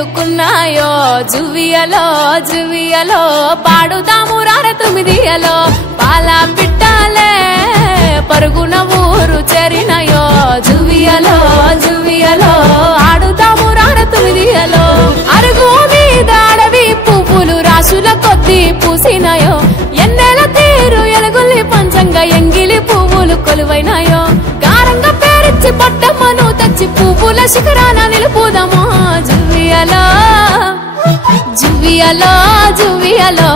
ఎల్లుకున్నాయో జువియలో జువియలో పాడుదాము రార తొమ్మిదియలో పాల పిట్టాలే పరుగున ఊరు చేరినయో జువియలో జువియలో ఆడుదాము రార తొమ్మిదియలో అరుగు మీద అడవి పువ్వులు రాసుల కొద్ది పూసినయో ఎన్నెల తీరు ఎలుగుల్లి పంచంగా ఎంగిలి పువ్వులు కొలువైనాయో గారంగా పేరిచ్చి పట్టమ్మను తెచ్చి పువ్వుల శిఖరాన నిలుపుదమో జువియలో జువియలో జువియలో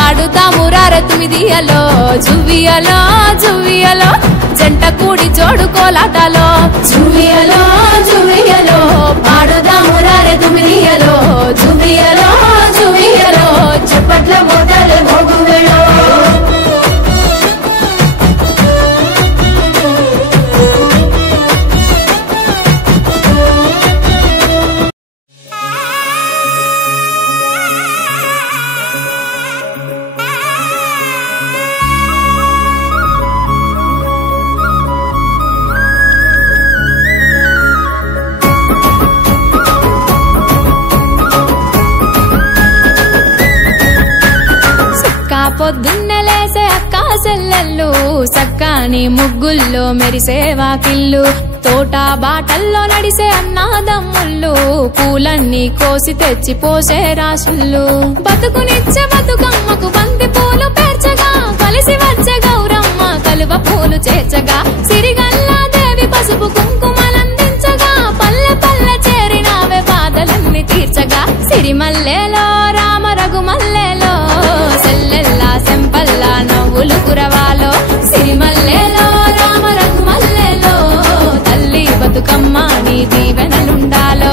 ఆడుతాము రార తొమ్మిదియలో జువియలో జువియలో జంట కూడి జోడు కోలాటలో జువియలో జువియలో పాడుదాము రార తొమ్మిదియలో జువియలో జువియలో చప్పట్ల మోతలే మోగువేళో పొద్దున్నలేసే అక్క సెల్లెళ్ళు సక్కాని ముగ్గుల్లో మెరిసే వాకిళ్ళు తోట బాటల్లో నడిసే అన్నాదమ్ముళ్ళు పూలన్నీ కోసి తెచ్చి పోసే రాసుళ్ళు బతుకునిచ్చే బతుకమ్మకు బంతి పూలు పేర్చగా కలిసి వచ్చే గౌరమ్మ కలువ పూలు చేర్చగా సిరిగల్లా దేవి పసుపు కుంకుమలందించగా పల్లె పల్లె చేరినావే బాధలన్నీ తీర్చగా సిరిమల్లెలో రామ రఘుమల్లెలో సెల్లెల్లా సెంపల్లా నవ్వులు కురవాలో సిరిమల్లెలో రామ రఘుమల్లెలో తల్లి బతుకమ్మ నీ దీవెనలుండాలో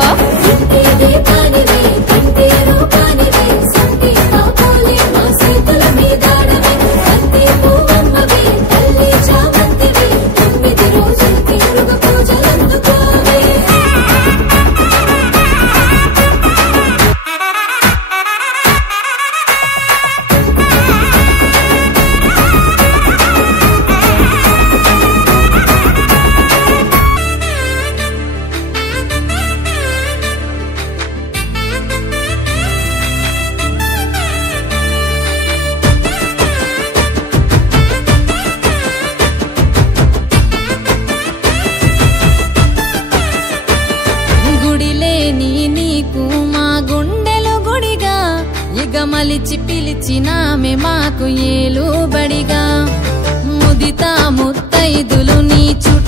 మలిచి పిలిచినామె మాకు ఏలు బడిగా ముదితా ముత్తైదులు నీ చుట్టూ